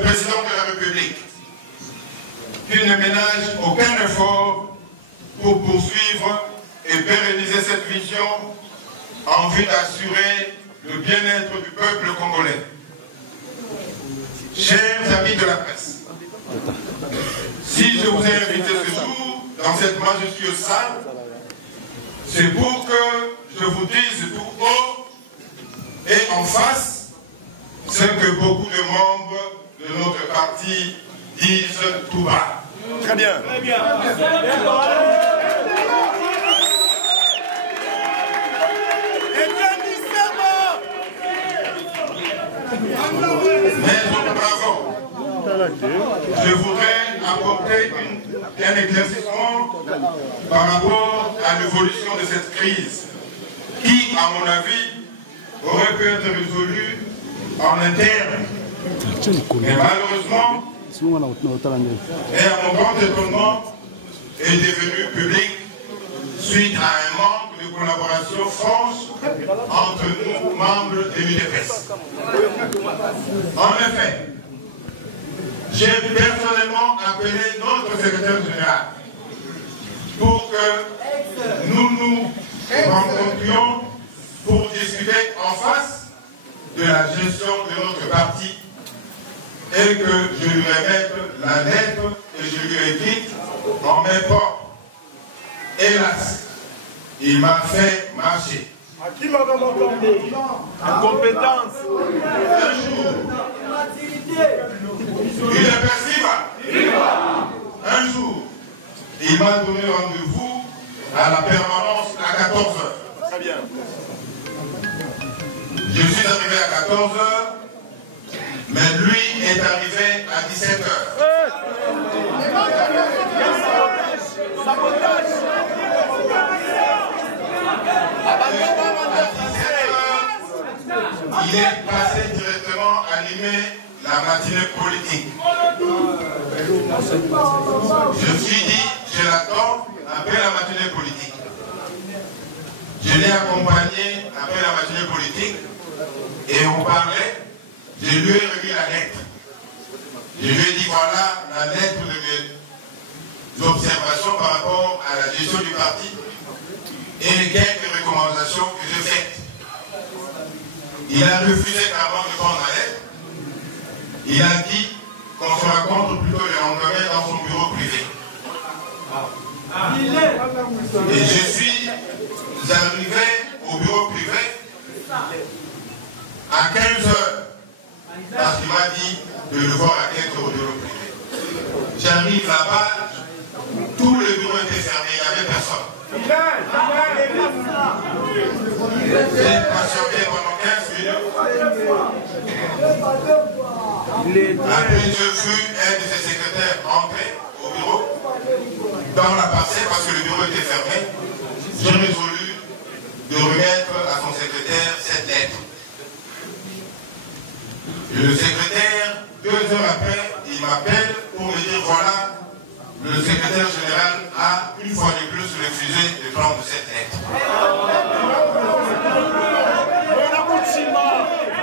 Le président de la République, qu'il ne ménage aucun effort pour poursuivre et pérenniser cette vision en vue d'assurer le bien-être du peuple congolais. Chers amis de la presse, si je vous ai invité ce jour dans cette majestueuse salle, c'est pour que je vous dise tout haut et en face ce que beaucoup de membres de notre parti disent tout bas. Très bien. Très bien. Mais auparavant, je voudrais apporter un éclaircissement par rapport à l'évolution de cette crise qui, à mon avis, aurait pu être résolue en interne. Mais malheureusement, et à mon grand étonnement, est devenu public suite à un manque de collaboration franche entre nous, membres de l'UDPS. En effet, j'ai personnellement appelé notre secrétaire général pour que nous nous rencontrions pour discuter en face de la gestion de notre parti et que je lui remette la lettre et je lui ai dit en main propre. Hélas, il m'a fait marcher. À qui m'a demandé? En compétence. Un jour, il est perçu. Un jour, il m'a donné rendez-vous à la permanence à 14h. Très bien. Je suis arrivé à 14h, mais lui est arrivé à 17h. Il est passé directement animer la matinée politique. Je me suis dit, je l'attends après la matinée politique. Je l'ai accompagné après la matinée politique et on parlait. Je lui ai remis la lettre. Je lui ai dit, voilà la lettre de mes observations par rapport à la gestion du parti et quelques recommandations que j'ai faites. Il a refusé carrément de prendre la lettre. Il a dit qu'on se rencontre plutôt le lendemain dans son bureau privé. Et je suis arrivé au bureau privé à 15h. Parce qu'il m'a dit de le voir à 15h au bureau privé. J'arrive là-bas, tout le bureau était fermé, il n'y avait personne. J'ai patienté pendant 15 minutes. Après, j'ai vu un de ses secrétaires entrer au bureau, dans la parcelle, parce que le bureau était fermé. J'ai résolu de remettre à son secrétaire cette lettre. Et le secrétaire, 2 heures après, il m'appelle pour me dire voilà, le secrétaire général a une fois de plus refusé de prendre cette lettre.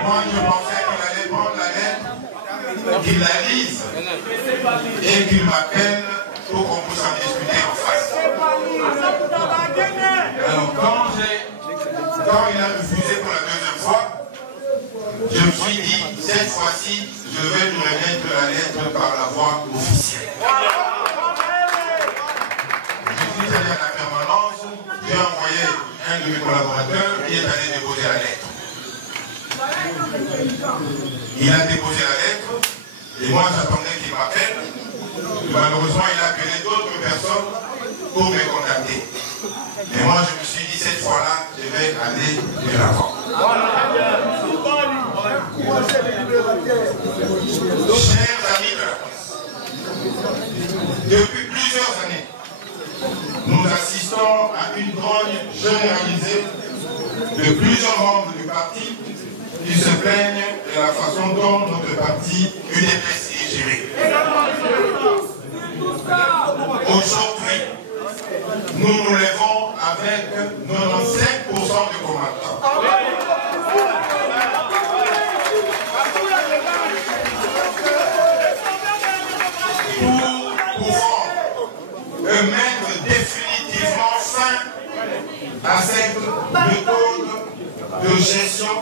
Moi, je pensais qu'il allait prendre la lettre, qu'il la lise et qu'il m'appelle pour qu'on puisse en discuter en face. Alors, quand il a refusé pour la 2e fois, je me suis dit, cette fois-ci, je vais lui remettre la lettre par la voie officielle. Je suis allé à la permanence, j'ai envoyé un de mes collaborateurs qui est allé déposer la lettre. Il a déposé la lettre et moi j'attendais qu'il m'appelle. Malheureusement, il a appelé d'autres personnes pour me contacter. Mais moi je me suis dit, cette fois-là, je vais aller de l'avant. Chers amis de la presse, depuis plusieurs années, nous assistons à une grogne généralisée de plusieurs membres du parti qui se plaignent de la façon dont notre parti UDPS est géré. Aujourd'hui, nous nous levons avec 95% de combattants. gestion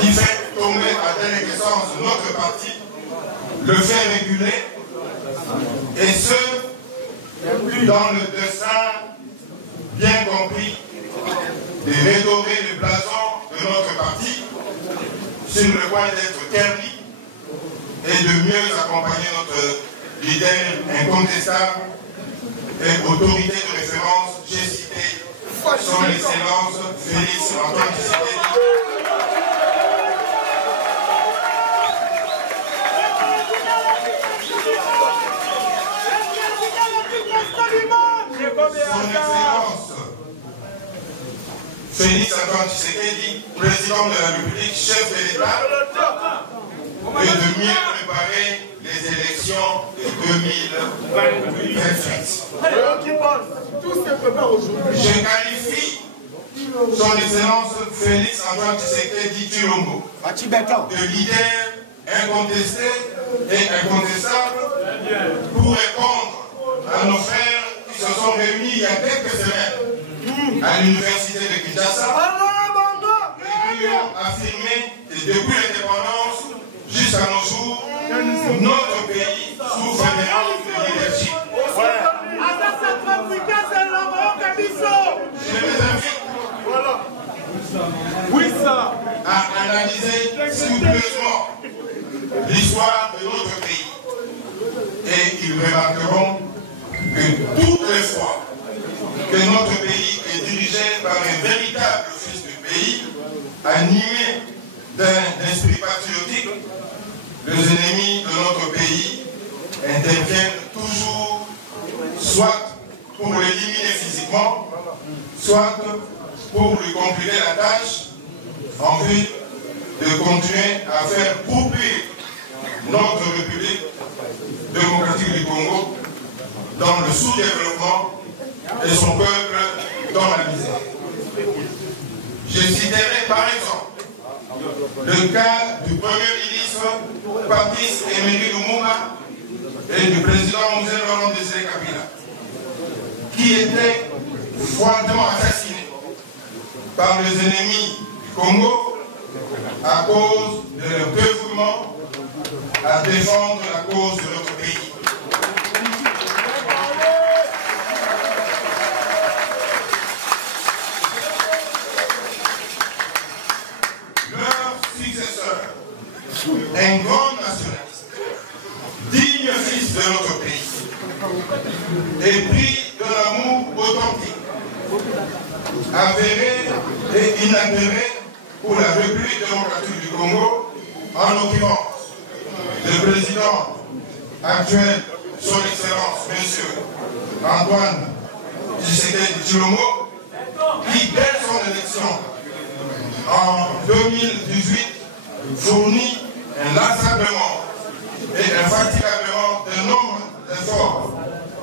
qui fait tomber à telle essence notre parti, le fait réguler, et ce, dans le dessein bien compris de redorer le blason de notre parti sur le point d'être terni et de mieux accompagner notre leader incontestable et autorité de référence, j'ai cité son Excellence Félix Antoine Tshisekedi. Son Excellence Félix Antoine Tshisekedi, président de la République, chef de l'État, et de mieux préparer les élections de 2028. Je qualifie son Excellence Félix Antoine Tshisekedi Tshilombo de leader incontesté et incontestable pour répondre à nos frères qui se sont réunis il y a quelques semaines à l'université de Kinshasa et qui ont affirmé que depuis l'indépendance jusqu'à nos jours, notre pays souffre d'un manque de leadership. Je les invite à analyser scrupuleusement l'histoire de notre pays. Et ils remarqueront que toutes les fois que notre pays est dirigé par un véritable fils du pays, animé d'un esprit patriotique, les ennemis de notre pays interviennent toujours, soit pour l'éliminer physiquement, soit pour lui compliquer la tâche, en vue de continuer à faire poursuivre notre République démocratique du Congo dans le sous-développement et son peuple dans la misère. Je citerai par exemple le cas du Premier ministre Patrice Emery Lumumba et du président Mzee Laurent Désiré Kabila, qui étaient froidement assassinés par les ennemis du Congo à cause de leur dévouement à défendre la cause de notre pays. Leur successeur, un grand nationaliste, digne fils de notre pays, épris de l'amour authentique, avéré et inaltéré pour la République démocratique du Congo, en l'occurrence le président actuel, son Excellence, Monsieur Antoine Tshisekedi Tshilombo, qui dès son élection en 2018 fournit inlassablement et infatigablement de nombreux efforts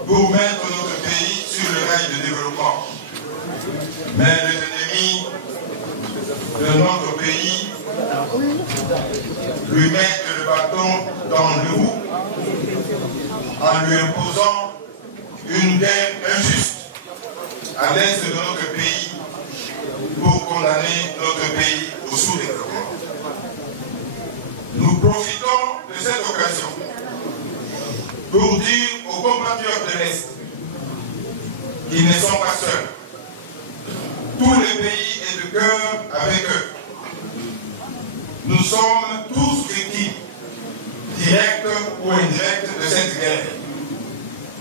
pour mettre notre pays sur le rail de développement. Mais les ennemis de notre pays lui mettent le bâton dans le roue en lui imposant une guerre injuste à l'est de notre pays pour condamner notre pays au sous-développement. Nous profitons de cette occasion pour dire aux compatriotes de l'Est qu'ils ne sont pas seuls. Tout le pays est de cœur avec eux. Nous sommes tous victimes, directes ou indirectes, de cette guerre.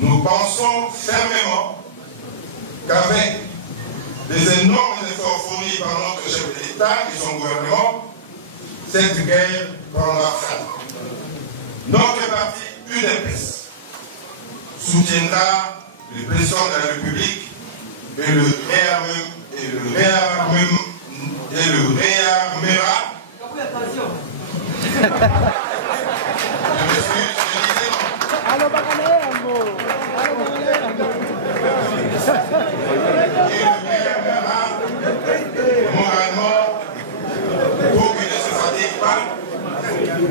Nous pensons fermement qu'avec les énormes efforts fournis par notre chef de l'État et son gouvernement, cette guerre prendra fin. Notre parti UDPS soutiendra le président de la République et le réarmera. Moralement pour qu'il ne se fatigue pas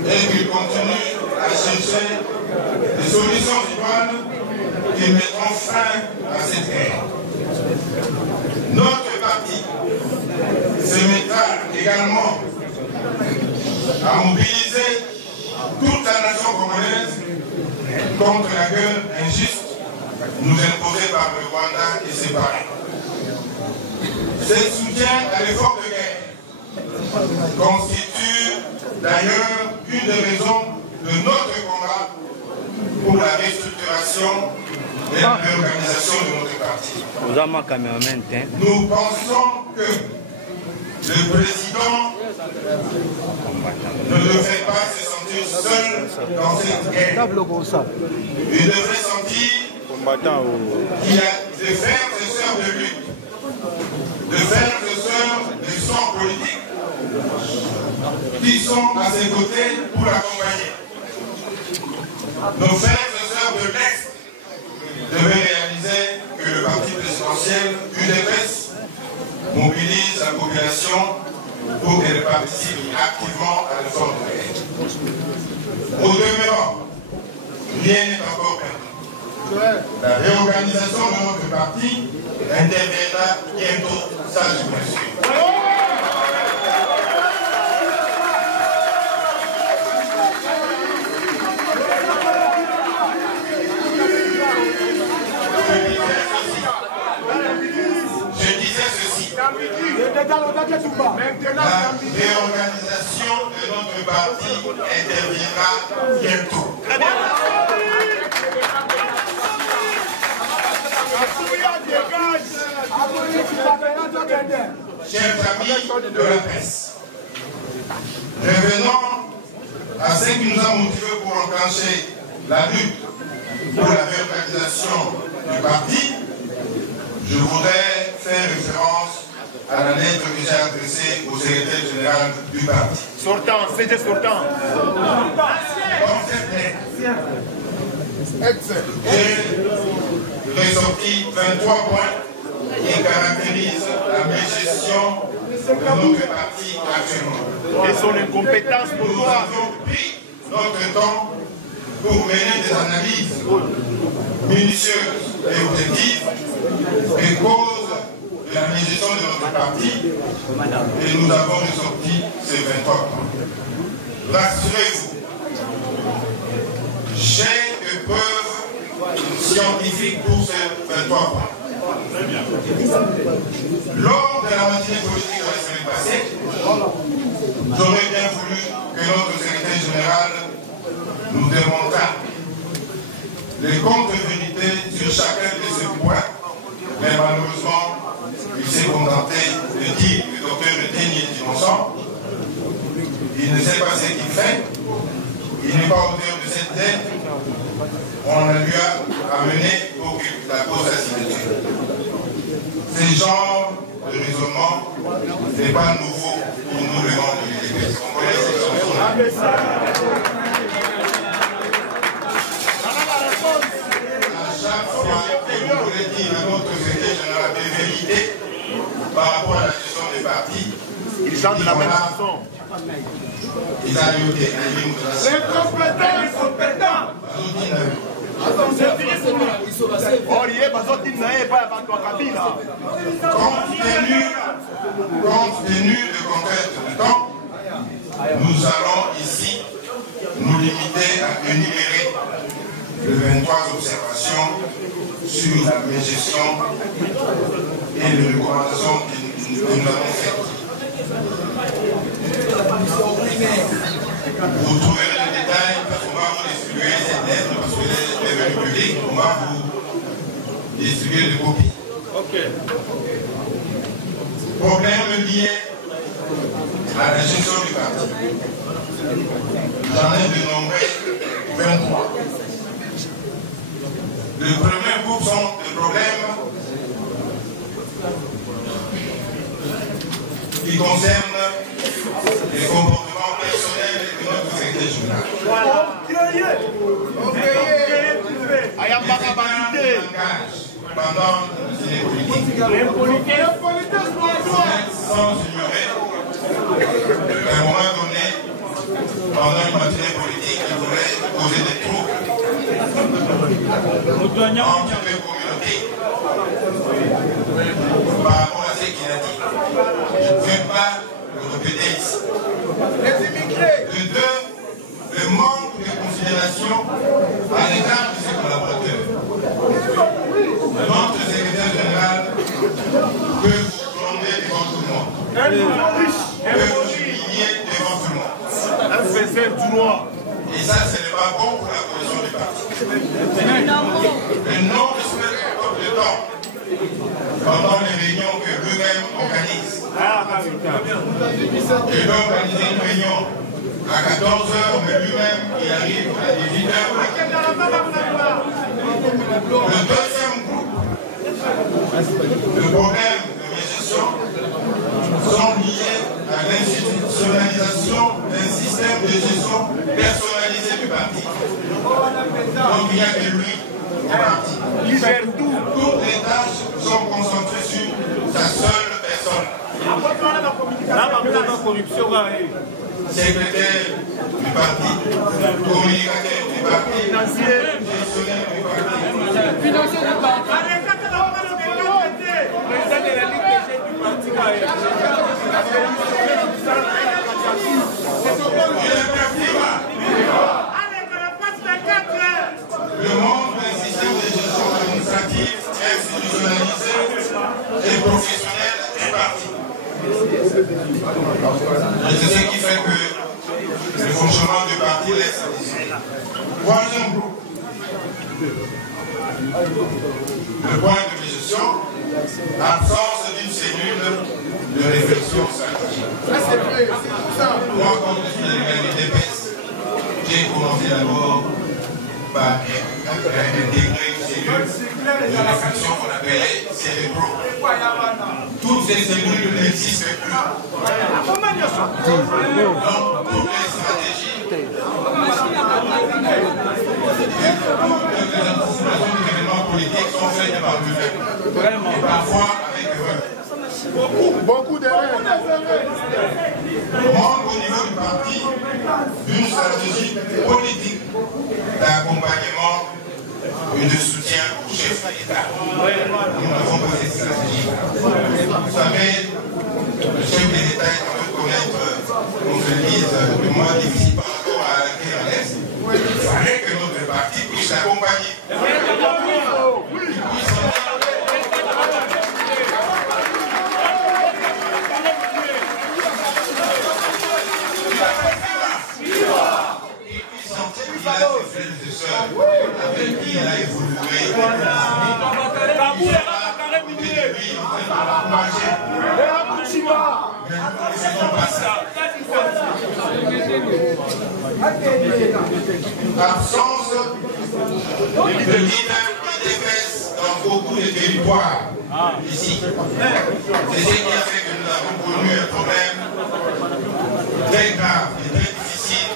et qu'il continue à chercher des solutions idoines qui mettront fin à cette guerre. Notre parti se mettra également à mobiliser toute la nation congolaise contre la guerre injuste nous imposée par le Rwanda et ses parents. Ce soutien à l'effort de guerre constitue d'ailleurs une des raisons de notre combat pour la restructuration et l'organisation de notre parti. Nous pensons que le président ne devrait pas se sentir seul dans cette guerre. Il devrait sentir qu'il y a des frères et sœurs de lutte, des frères et sœurs de sang politique qui sont à ses côtés pour l'accompagner. Nos frères et sœurs de l'Est devaient réaliser que le parti présidentiel UDPS mobilise la population pour qu'elle participe activement à l'effort de guerre. Au demeurant, rien n'est encore perdu. La réorganisation de notre parti interviendra bientôt, ça je vous assure. Je disais ceci. La réorganisation de notre parti interviendra bientôt. Chers amis de la presse, revenons à ce qui nous a motivés pour enclencher la lutte pour la réorganisation du parti. Je voudrais faire référence à la lettre que j'ai adressée au secrétaire général du parti. Sortant, c'était sortant. Dans cette lettre, j'ai ressorti 23 points qui caractérisent la gestion de notre parti actuellement. Et son incompétence pour Nous toi. avons pris notre temps pour mener des analyses minutieuses et objectives des causes de la gestion de notre parti et nous avons ressorti ces 23 points. Rassurez-vous, j'ai des preuves scientifiques pour ces 23 points. Lors de la matinée politique de la semaine passée, j'aurais bien voulu que notre secrétaire général nous démontrât les comptes de vérité sur chacun de ces points, mais malheureusement, il s'est contenté de dire que le docteur Reteni est innocent, il ne sait pas ce qu'il fait, il n'est pas auteur de cette dette, on lui a amené pour que la cause a signature. Ce genre de raisonnement n'est pas nouveau pour nous le monde de l'Église. On connaît ces chansons-là. À chaque fois que vous voulez dire à notre secrétaire général des vérités par rapport à la gestion des partis, Ils chantent la même chanson. ils arrivent des Incompétent. Compte tenu de contraintes de temps, nous allons ici nous limiter à énumérer les 23 observations sur la gestion et les recommandations que nous avons faites. Vous trouverez les détails parce qu'on va vous distribuer cette lettre parce que les devenue publique, on va vous distribuer des copies. Problème lié à la gestion du parti. J'en ai dénombré 23. Le premier groupe sont des problèmes qui concernent les comportements personnels de notre secrétaire général. Pendant les politiques. Sans ignorer qu'à un moment donné, pendant une matinée politique, il pourrait causer des troubles entre les communautés par rapport à ce qu'il a dit. Je ne veux pas PDS. De deux, le manque de considération à l'égard de ses collaborateurs. Notre secrétaire général peut vous gronder devant tout le monde. Peut vous humilier devant tout le monde. Un faiseur du noir. Et ça, ce n'est pas bon pour la cohésion du parti. Le non-respect de temps pendant les réunions que lui-même organise. Il peut organiser une réunion à 14h, mais lui-même, il arrive à 18h. Le deuxième groupe, le problème de gestion sont liés à l'institutionnalisation d'un système de gestion personnalisé du parti. Donc il n'y a que lui au parti. Il gère tout. Toutes les tâches sont concentrées sur sa seule personne. Secrétaire du parti, communicateur du parti, gestionnaire du parti. Financier du parti. Président de la Ligue du parti. Le manque d'un système de gestion administrative institutionnalisé et professionnel du parti. C'est ce qui fait que le fonctionnement du parti laisse à désirer. Troisième groupe. Le point de gestion, absence d'une cellule de réflexion stratégique. Moi, comme je suis dans l'UDPS, j'ai commencé d'abord par intégrer une cellule de réflexion qu'on appelait cérébro. Toutes ces cellules n'existent plus. Donc, toutes les stratégies, toutes les anticipations des événements politiques sont faites par lui-même. Et parfois avec erreur. Beaucoup d'erreurs. Manque au niveau du parti d'une stratégie politique d'accompagnement et de soutien au chef de l'État. Nous n'avons pas cette stratégie. Vous savez, le chef de l'État est en train de connaître, qu'on se dise, le moins difficile par rapport à la guerre à l'Est. Il fallait que notre parti puisse l'accompagner. Avec qui elle a évolué. Absence de leader IDPS dans beaucoup de territoires ici. C'est ce qui a fait que nous avons connu un problème très grave et très difficile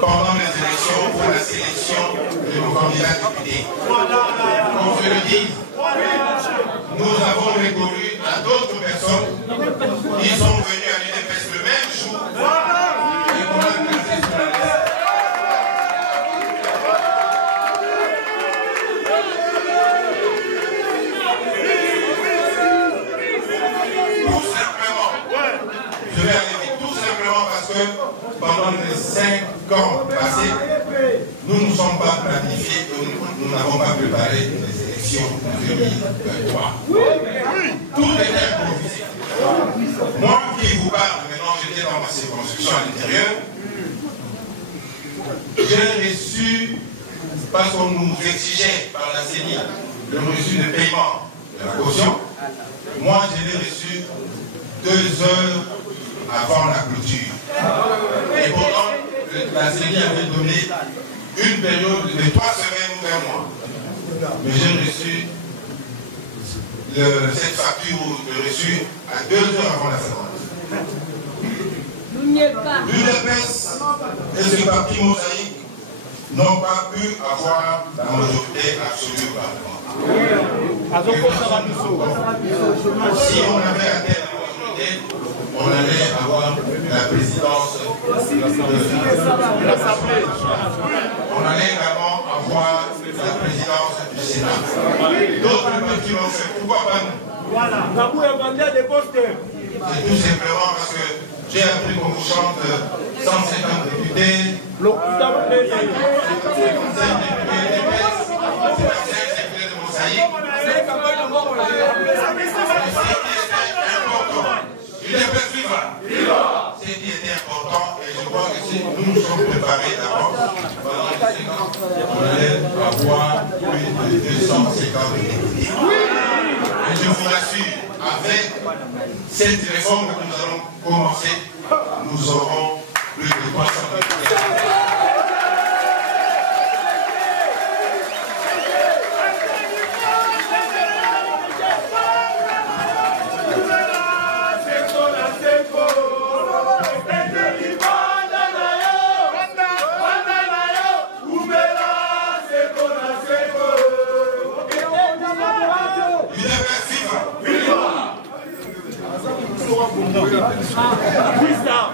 pendant les élections pour la sélection de nos candidats députés. Qu'on se le dise, nous avons répondu à d'autres personnes qui sont venues à l'UDPS le même jour et qu'on a placé sur la liste. Tout simplement, je vais aller vite, tout simplement parce que pendant les 5 ans passés, nous ne sommes pas planifiés, nous n'avons pas préparé les élections de 2023. Tout était improvisé. Moi qui vous parle, maintenant j'étais dans ma circonscription à l'intérieur, j'ai reçu, parce qu'on nous exigeait par la CENI le reçu de paiement de la caution, moi je l'ai reçu 2 heures avant la clôture. Et pourtant, la CENI avait donné une période de 3 semaines ou 1 mois. Mais j'ai reçu cette facture de reçu à 2 heures avant la fin. L'UDPS et ce parti mosaïque n'ont pas pu avoir la majorité absolue au Parlement. Si on avait atteint la majorité, on allait avoir la présidence de l'Assemblée. On allait également avoir la présidence du Sénat. D'autres partis l'ont fait. Pourquoi pas nous? Voilà. Kabou a vendu des postes. c'est tout simplement parce que j'ai appris qu'on vous chante 150 députés, 55 députés de Mosaïque. Ce qui était important, et je crois que si nous nous sommes préparés d'avance, pendant 5 ans, on allait avoir plus de 250 députés. Et je vous rassure, avec cette réforme que nous allons commencer, nous aurons plus de 300 députés.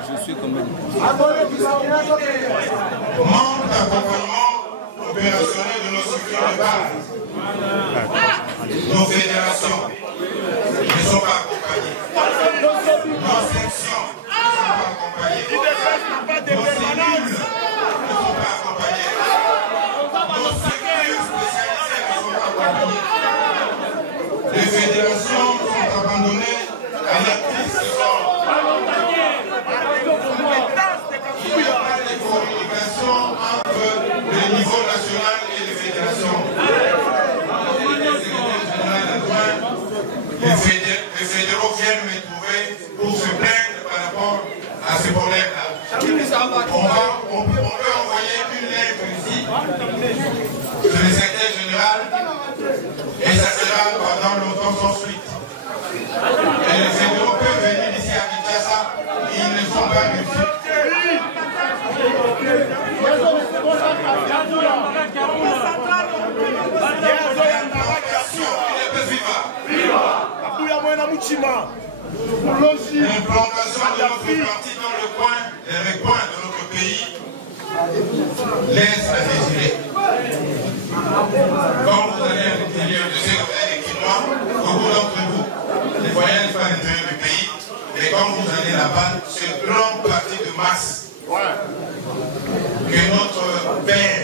Je suis comme manque d'accompagnement opérationnel de nos structures de base. Nos fédérations ne sont pas accompagnées. Nos sections ne sont pas accompagnées. Nos cellules ne sont pas accompagnées. Nos structures spécialisées ne sont pas accompagnées. Les fédérations sont abandonnées à l'actrice sort. Il n'y a pas de communication entre le niveau national et les fédérations. Les fédéraux viennent me trouver pour se plaindre par rapport à ce problème-là. On peut envoyer une lettre ici sur le secrétaire général et ça sera pendant longtemps sans suite. Et les fédéraux peuvent venir ici à Kinshasa, ils ne sont pas réussis. L'implantation de notre parti dans les recoins de notre pays laisse à désirer. Quand vous allez à l'intérieur de ces Quinois, beaucoup d'entre vous ne voyagent pas à l'intérieur du pays, mais quand vous allez là-bas, ce grand parti de masse que notre père,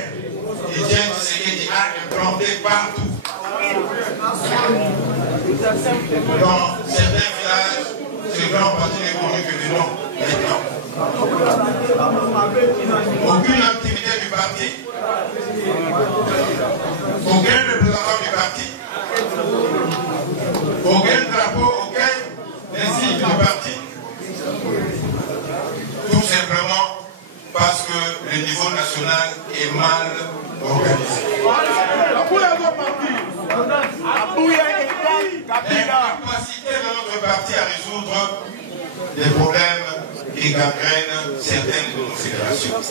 Etienne Tshisekedi, a implanté partout. Dans certains villages, ce grand parti n'est connu que de nom maintenant. Aucune activité du parti, aucun représentant du parti, aucun drapeau, aucun insigne du parti. Tout simplement parce que le niveau national est mal organisé. L'incapacité de notre parti à résoudre des problèmes qui gangrènent certaines de nos fédérations. Le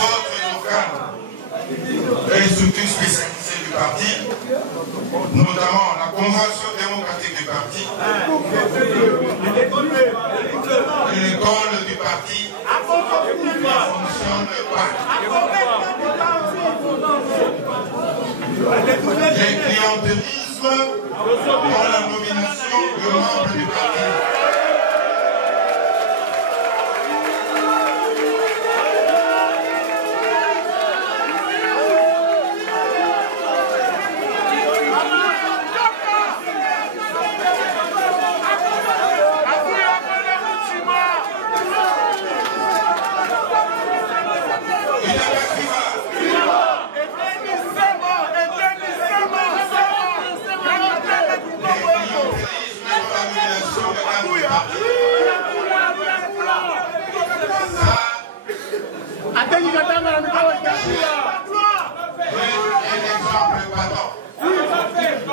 centre local et les structures spécialisées du parti, notamment la convention démocratique du parti, l'école du parti, ne fonctionne pas. Les clientélismes dans la nomination de membres du parti.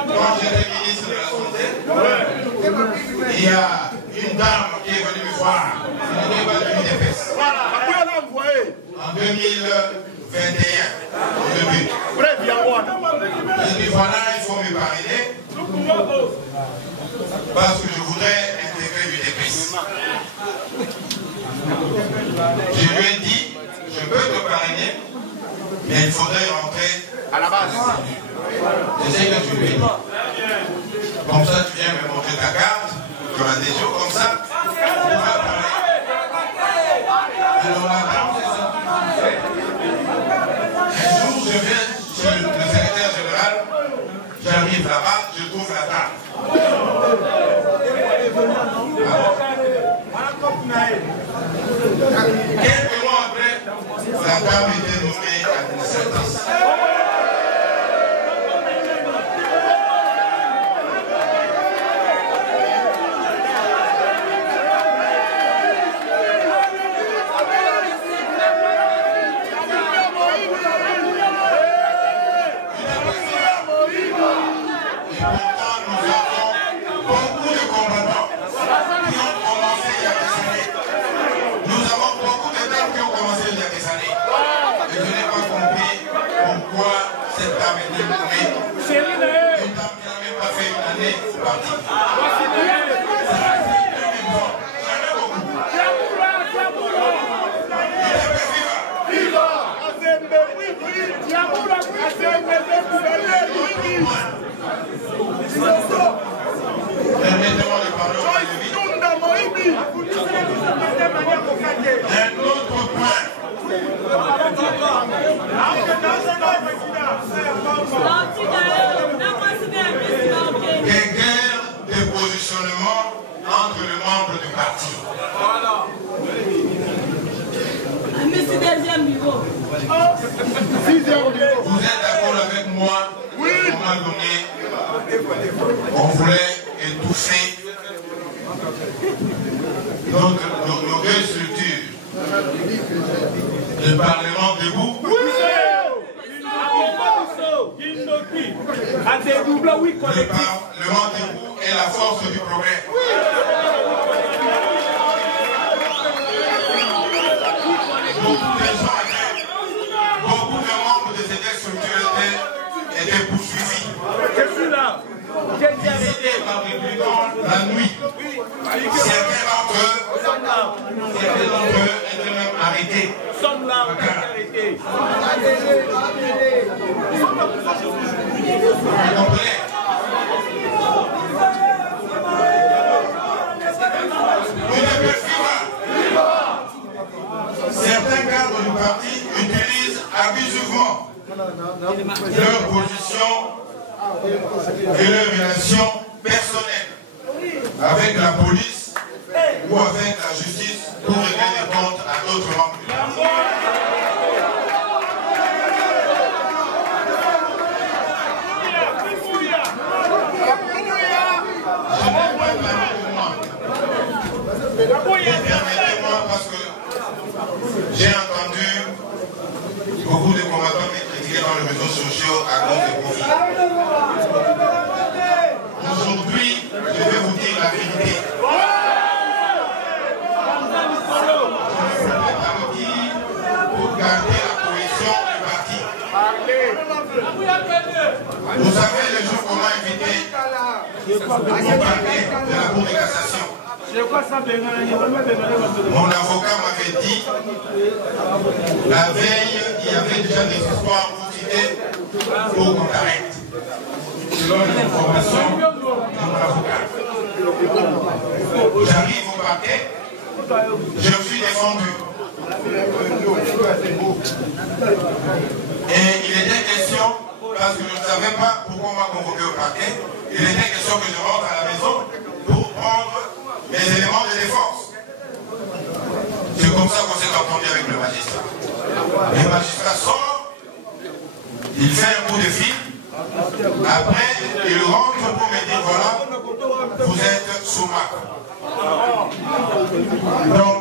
Quand j'étais ministre de la Santé, il y a une dame qui est venue me voir. Ce n'était pas de l'UDPS. En 2021, au début. Je dis voilà, il faut me parrainer parce que je voudrais intégrer l'UDPS. Je lui ai dit, je peux te parrainer, mais il faudrait rentrer à la base. Je sais que tu lui ai dit. Comme ça, tu viens me montrer ta carte, ton adhésion, comme ça, on va parler. Alors la dame, c'est ça. Un jour, je viens chez le secrétaire général, j'arrive là-bas, je trouve la table. Quelques mois après, la dame était nommée administratrice. Permettez-moi de parler au un autre point. Des guerres de positionnement entre les membres du parti. Vous êtes d'accord avec moi? Oui. À un moment donné, on voulait étouffer nos deux structures. Le Parlement debout. Oui. Le Parlement debout est la force du progrès. Beaucoup de membres de ces deux structures étaient poursuivis. Visités par les brigands la nuit. Certains d'entre eux étaient même arrêtés. Vous comprenez? Certains cadres du parti utilisent abusivement leur position et leurs relations personnelles avec la police ou avec la justice pour régler des comptes à d'autres membres du parti. Permettez-moi parce que j'ai entendu beaucoup de combattants me critiquer dans les réseaux sociaux à cause des conflits. Aujourd'hui, je vais vous dire la vérité. Je ne peux pas le dire pour garder la cohésion du parti. Vous savez le jour qu'on m'a invité au parquet de la Cour de cassation. Mon avocat m'avait dit, la veille, il y avait déjà des histoires pour citer pour qu'on t'arrête. Selon l'information de mon avocat. J'arrive au parquet, je me suis défendu. Et il était question, parce que je ne savais pas pourquoi on m'a convoqué au parquet, il était question que je rentre à la maison pour prendre les éléments de défense. C'est comme ça qu'on s'est entendu avec le magistrat. Le magistrat sort, il fait un coup de fil, après il rentre pour me dire voilà, vous êtes sous marque. Donc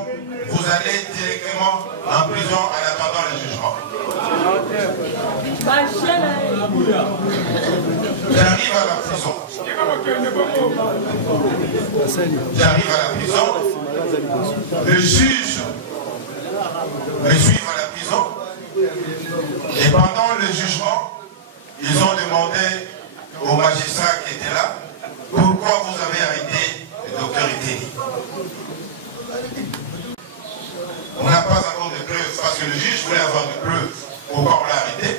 vous allez directement en prison en attendant le jugement. J'arrive à la prison. J'arrive à la prison. Le juge me suit à la prison. Et pendant le jugement, ils ont demandé au magistrat qui était là, pourquoi vous avez arrêté le docteur Iteli? On n'a pas encore de preuves, parce que le juge voulait avoir des preuves. Pourquoi on l'a arrêté?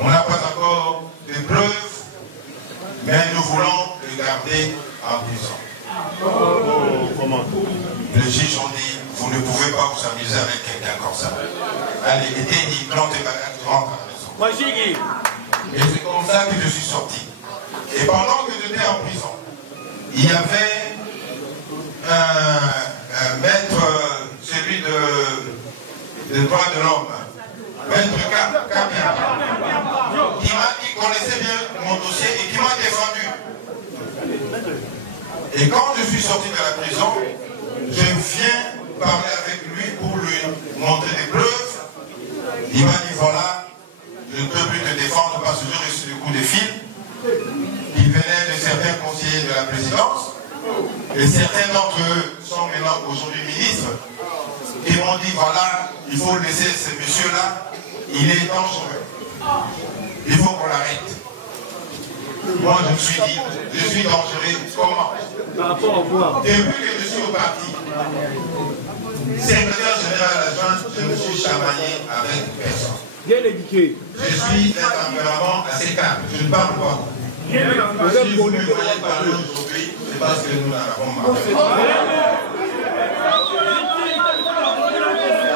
On n'a pas encore de preuves, mais nous voulons en prison. Comment? Les juges ont dit, vous ne pouvez pas vous amuser avec quelqu'un comme ça. Allez, plante et bagage, rentre à la maison. Et c'est comme ça que je suis sorti. Et pendant que j'étais en prison, il y avait un maître, celui de droit de l'homme, maître Kapia, qui connaissait bien mon dossier et qui m'a défendu. Et quand je suis sorti de la prison, je viens parler avec lui pour lui montrer des preuves. Il m'a dit voilà, je ne peux plus te défendre parce que j'ai reçu des coups de fil qui venaient de certains conseillers de la présidence. Et certains d'entre eux sont maintenant aujourd'hui ministres. Ils m'ont dit voilà, il faut laisser ce monsieur-là, il est dangereux. Il faut qu'on l'arrête. Moi je me suis dit, je suis dangereux, comment? Par rapport à quoi? Depuis que je suis au parti, secrétaire général adjoint, je me suis chamaillé avec personne. Bien éduqué. Je suis d'un tempérament assez calme, je ne parle pas. Si vous me voyez parler aujourd'hui, c'est parce que nous n'avons pas.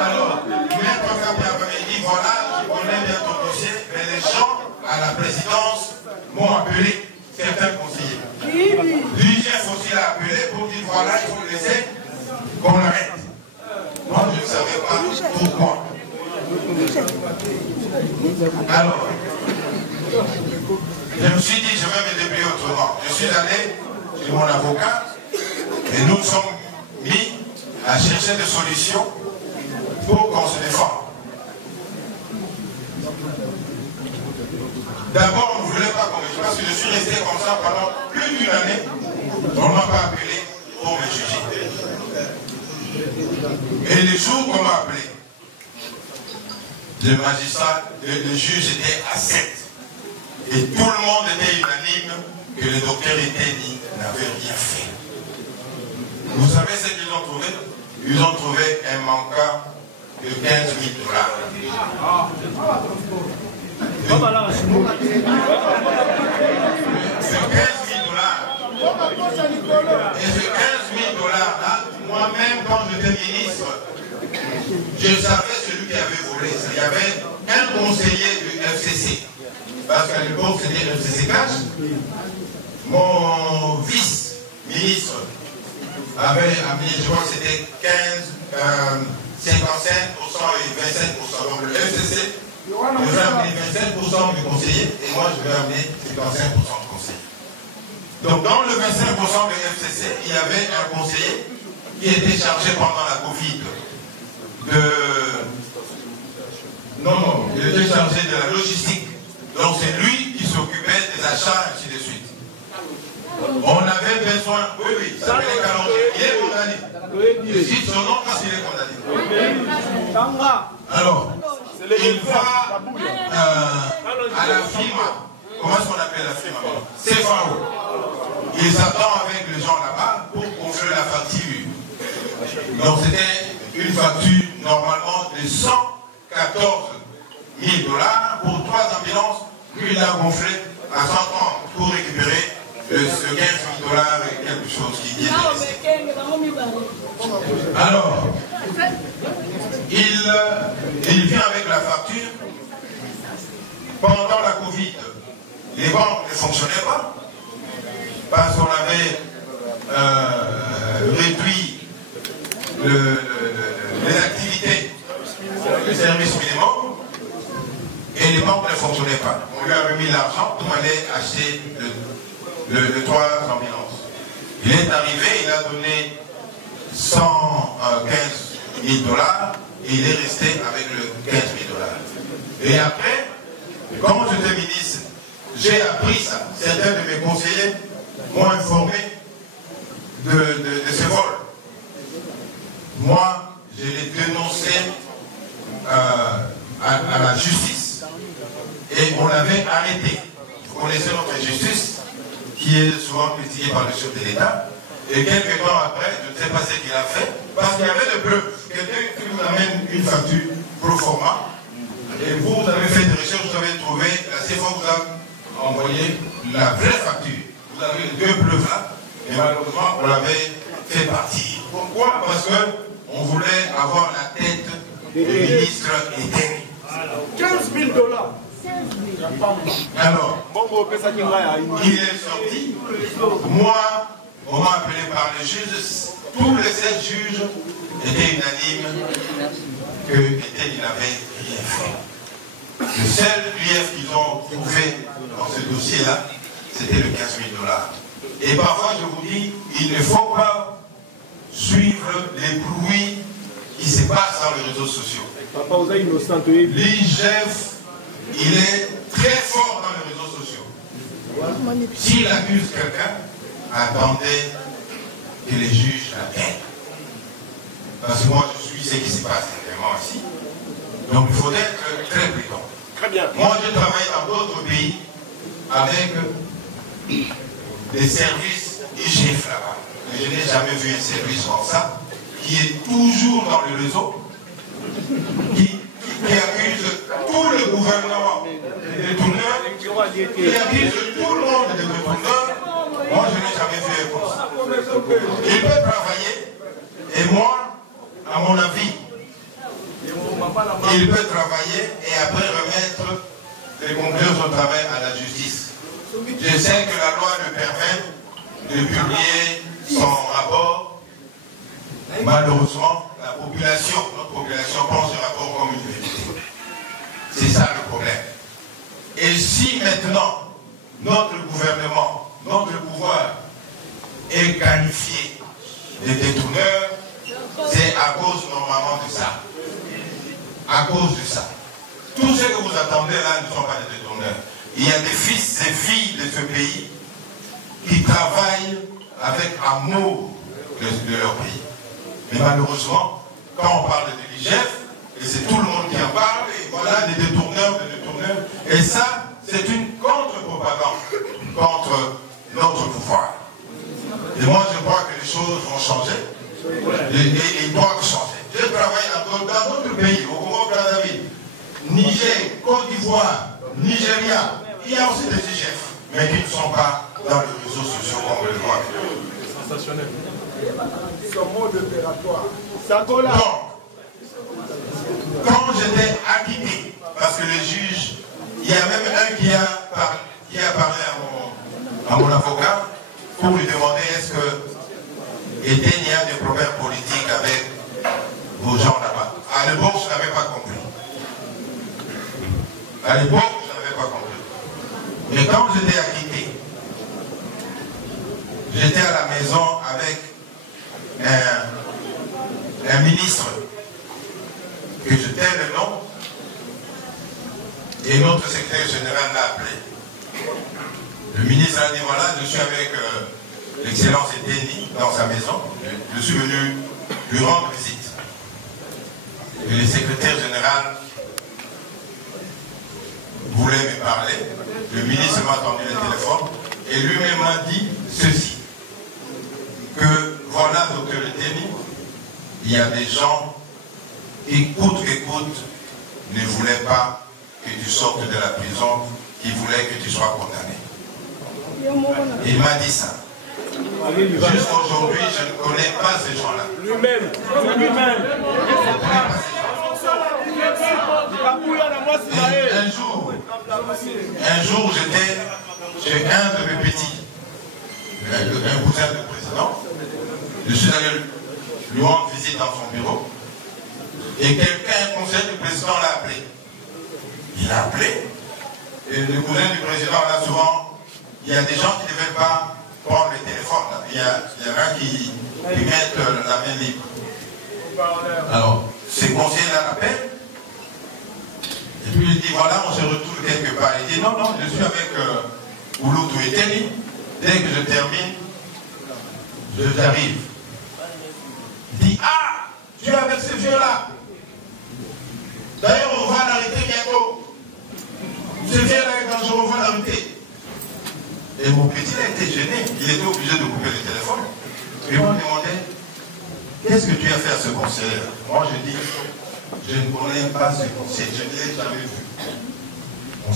Alors, maître Kapia m'avait dit voilà, je connais bien ton dossier, mais les gens à la présidence m'ont appelé, certains conseillers. L'IGF aussi l'a appelé pour dire voilà, il faut laisser qu'on l'arrête. Moi, je ne savais pas pourquoi. Alors, je me suis dit, je vais me débrouiller autrement. Je suis allé chez mon avocat et nous nous sommes mis à chercher des solutions pour qu'on se défende. D'abord, on ne voulait pas qu'on me juge parce que je suis resté comme ça pendant plus d'une année. On ne m'a pas appelé pour me juger. Et les jours qu'on m'a appelé, le magistrat, le juge était à 7. Et tout le monde était unanime que le docteur Eteni n'avait rien fait. Vous savez ce qu'ils ont trouvé? Ils ont trouvé un manquant de 15 000 $. Ce 15 000 $, et ce 15 000 $, là, moi-même, quand j'étais ministre, je savais celui qui avait volé. Il y avait un conseiller du FCC. Parce qu'à l'époque, c'était le FCC Cash. Mon vice-ministre avait amené, je crois que c'était 55% et 27%. Donc le FCC devait amener 27% du conseiller et moi je vais amener 55% du conseiller. Donc dans le 25% du FCC, il y avait un conseiller qui était chargé pendant la Covid Non, il était chargé de la logistique. Donc c'est lui qui s'occupait des achats, ainsi de suite. On avait besoin, oui, ça s'appelait Calonge. Il est condamné. Je cite son nom parce qu'il est condamné. Alors, il va à la FIMA. Comment est-ce qu'on appelle la FIMA? CFAO. Il s'attend avec les gens là-bas pour gonfler la facture. Donc c'était une facture normalement de 114 000 $ pour 3 ambulances. Lui il a gonflé à 130 pour récupérer ce 15 000 $ et quelque chose qui vient de laisser. Alors, il vient avec la facture. Pendant la Covid, les banques ne fonctionnaient pas parce qu'on avait réduit les activités, le service minimum, et les banques ne fonctionnaient pas. On lui a remis l'argent pour aller acheter les 3 ambulances. Il est arrivé, il a donné 115 000 $ et il est resté avec le 15 000 $. Et après, comme j'étais ministre, j'ai appris ça. Certains de mes conseillers m'ont informé de ce vol. Moi, je l'ai dénoncé à la justice. Et on l'avait arrêté. Vous connaissez notre justice, qui est souvent critiquée par le chef de l'État. Et quelques temps après, je ne sais pas ce qu'il a fait, parce qu'il y avait des preuves. Quelqu'un qui vous amène une facture pro forma, et vous avez fait des recherches, vous avez trouvé, la CFA vous a envoyé la vraie facture. Vous avez les 2 preuves là, mais malheureusement, on l'avait fait partir. Pourquoi? Parce qu'on voulait avoir la tête du ministre Eteni. 15 000 $. Alors, il est sorti. Moi, on m'a appelé par les juges. Tous les 7 juges étaient unanimes que Eteni n'avait rien fait. Le seul grief qu'ils ont trouvé dans ce dossier-là, c'était le 15 000 $. Et parfois, je vous dis, il ne faut pas suivre les bruits qui se passent dans les réseaux sociaux. L'IGF, il est très fort dans les réseaux sociaux. S'il accuse quelqu'un, attendez que les juges l'appellent. Parce que moi, je suis ce qui se passe vraiment ici. Donc, il faut être très prudent. Très bien. Moi, j'ai travaillé dans d'autres pays avec des services IGF là-bas. Je n'ai jamais vu un service comme ça, qui est toujours dans le réseau, qui accuse tout le gouvernement de détourneurs, qui accuse tout le monde de détourneurs. Moi, je n'ai jamais vu un comme ça. Il peut travailler, et moi, à mon avis, il peut travailler et après remettre les conclusions au travail à la justice. Je sais que la loi le permet de publier son rapport. Malheureusement, la population, notre population prend ce rapport comme une vérité. C'est ça le problème. Et si maintenant, notre gouvernement, notre pouvoir est qualifié de détourneur, c'est à cause normalement de ça. À cause de ça. Tout ce que vous attendez là ne sont pas des détourneurs. Il y a des fils et filles de ce pays qui travaillent avec amour de leur pays. Mais malheureusement, quand on parle de l'IGF, et c'est tout le monde qui en parle, et voilà des détourneurs, et ça, c'est une contre-propagande contre notre pouvoir. Et moi, je crois que les choses vont changer, et ils doivent changer. J'ai travaillé dans d'autres pays, au Congo-Brazzaville, Niger, Côte d'Ivoire, Nigeria, il y a aussi des IGF, mais qui ne sont pas dans les réseaux sociaux comme on le voit. Sensationnel. Son mode opératoire. Donc, quand j'étais acquitté, parce que le juge, il y a même un qui a parlé à mon avocat pour lui demander est-ce que il y a des problèmes politiques avec vos gens là-bas. À l'époque, je n'avais pas compris. À l'époque, je n'avais pas compris. Mais quand j'étais acquitté, j'étais à la maison avec un ministre que je tais le nom et notre secrétaire général l'a appelé. Le ministre a dit voilà, je suis avec l'excellence Eteni dans sa maison. Je suis venu lui rendre visite. Et le secrétaire général voulait me parler. Le ministre m'a attendu le téléphone et lui-même m'a dit ceci. Que voilà, docteur Eteni, il y a des gens qui, coûte que coûte, ne voulaient pas que tu sortes de la prison, qui voulaient que tu sois condamné. Il m'a dit ça. Jusqu'aujourd'hui, je ne connais pas ces gens-là. Lui-même. Un jour, j'étais chez un de mes petits, un cousin du président. Je suis allé lui rendre visite dans son bureau. Et quelqu'un, un conseiller du président, l'a appelé. Il l'a appelé. Et le cousin du président, là, souvent, il y a des gens qui ne veulent pas prendre le téléphone. Il y en a qui mettent la main libre. Alors, ces conseillers-là l'appellent. Et puis il dit, voilà, on se retrouve quelque part. Il dit, non, non, je suis avec Ouloutou Eteni. Dès que je termine, je t'arrive. Il dit, ah, tu es avec ce vieux-là. D'ailleurs, on va l'arrêter bientôt. Ce vieux-là est dangereux, on va l'arrêter. Et mon petit a été gêné. Il était obligé de couper le téléphone. Et vous me demandez, qu'est-ce que tu as fait à ce conseiller-là? Moi, je dis, je ne connais pas ce conseiller, je ne l'ai jamais vu. On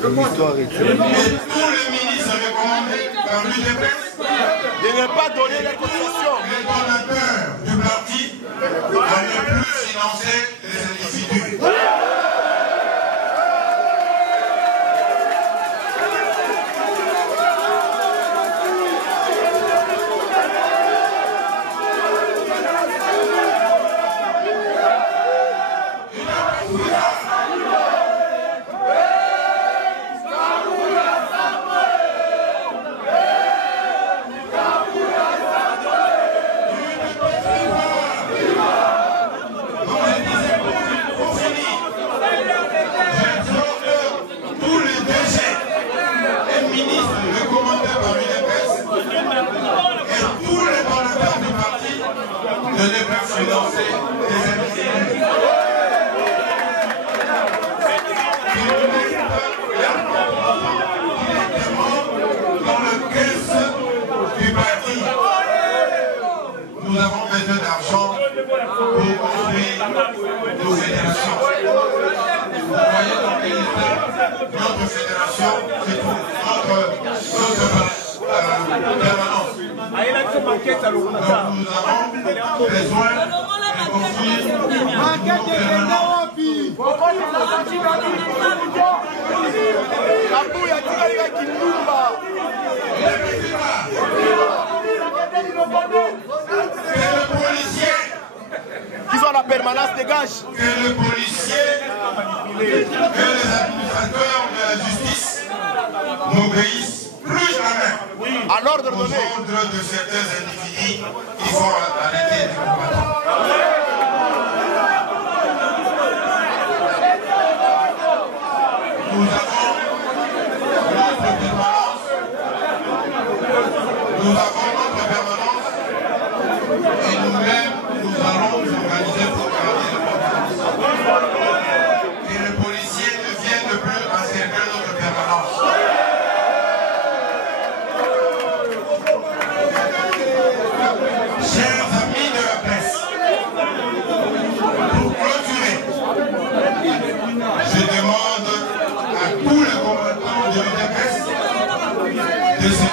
L'histoire est Et tous les ministres recommandés par l'UDPS de ne pas donner les concessions. les donateurs du parti à ne plus financer les individus. Nous avons besoin d'argent pour construire nos fédérations. Vous voyez dans quel état notre fédération se trouve, notre permanence. Donc nous avons besoin de construire nos permanences. Que le policier, Qu'ils ont la permanence, dégage. que le policier, que les administrateurs de la justice n'obéissent plus jamais À l'ordre aux donné. ordres de certains individus qui font arrêter les combattants. Nous avons notre permanence. Nous avons notre permanence. Et nous-mêmes, nous allons nous organiser pour garder le permanence. Et le policier ne vienne plus encercler notre permanence. Chers amis de la presse, pour clôturer, je demande à tous les combattants de l'UDPS de se